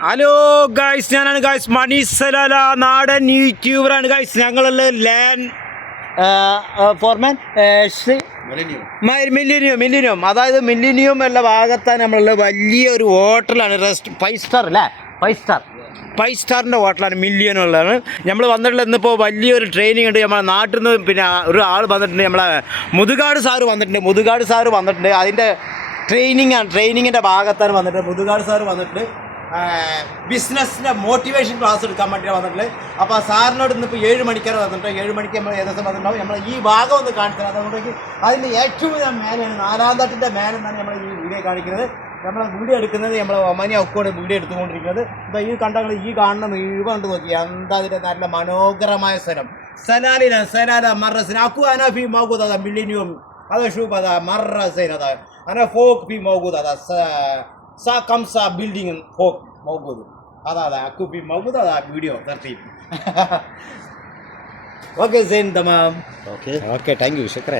Hello guys, ഞാനാണ് guys മണീസലാല, നാടൻ യൂട്യൂബറാണ് guys. ഞങ്ങളുള്ള land ഫോർമാൻ millennium, അതായത് മില്ലിനിയം ഉള്ള ഭാഗത്താണ് നമ്മളുള്ള വലിയൊരു ഹോട്ടലാണ്. ഫൈവ് സ്റ്റാർ അല്ലേ, ഫൈവ് സ്റ്റാറിൻ്റെ ഹോട്ടലാണ് മില്ലിയൻ ഉള്ളതാണ്. നമ്മൾ വന്നിട്ടുള്ള ഇന്നിപ്പോൾ വലിയൊരു ട്രെയിനിങ് ഉണ്ട്. നമ്മളെ നാട്ടിൽ നിന്ന് പിന്നെ ഒരു ആൾ വന്നിട്ടുണ്ട്, നമ്മളെ മുതുകാട് സാറ് വന്നിട്ടുണ്ട്. അതിൻ്റെ ട്രെയിനിങ്ങിൻ്റെ ഭാഗത്താണ് വന്നിട്ട് മുതുകാട് സാറ് വന്നിട്ട് ബിസിനസ്സിൻ്റെ മോട്ടിവേഷൻ ക്ലാസ് എടുക്കാൻ വേണ്ടിയാണ് വന്നിട്ടുള്ളത്. അപ്പോൾ സാറിനോട് ഇന്നിപ്പോൾ 7 മണിക്കാണ് വന്നിട്ട് 7 മണിക്ക് നമ്മൾ ഏകദേശം വന്നിട്ടുണ്ടാവും. നമ്മൾ ഈ ഭാഗം ഒന്ന് കാണിച്ചത്, അതുകൊണ്ടേക്ക് അതിൻ്റെ ഏറ്റവും മേലെയാണ് 4-ാം തട്ടിൻ്റെ മേലെന്നാണ് നമ്മൾ ഈ വീഡിയോ കാണിക്കുന്നത്. നമ്മളെ വീഡിയോ എടുക്കുന്നത് നമ്മൾ ഒമാനി ഒക്കോടെ വീഡിയോ എടുത്തുകൊണ്ടിരിക്കുന്നത്. ഈ കണ്ടങ്ങൾ ഈ കാണുന്ന മുഴുവൻ കണ്ട് നോക്കി, എന്താ അതിൻ്റെ നല്ല മനോഹരമായ സ്ഥലം. സലാല മറസിന് അക്കു അനാഫി മോഗൂദ് അതാ മില്ലിനിയം هذا شوف هذا مرة زين. هذا أنا فوق في موجود هذا خمسة بيلدينغ فوق موجود. هذا أكو في موجود هذا فيديو ترتيب. أوكي زين تمام. أوكي ثانك يو شكرا.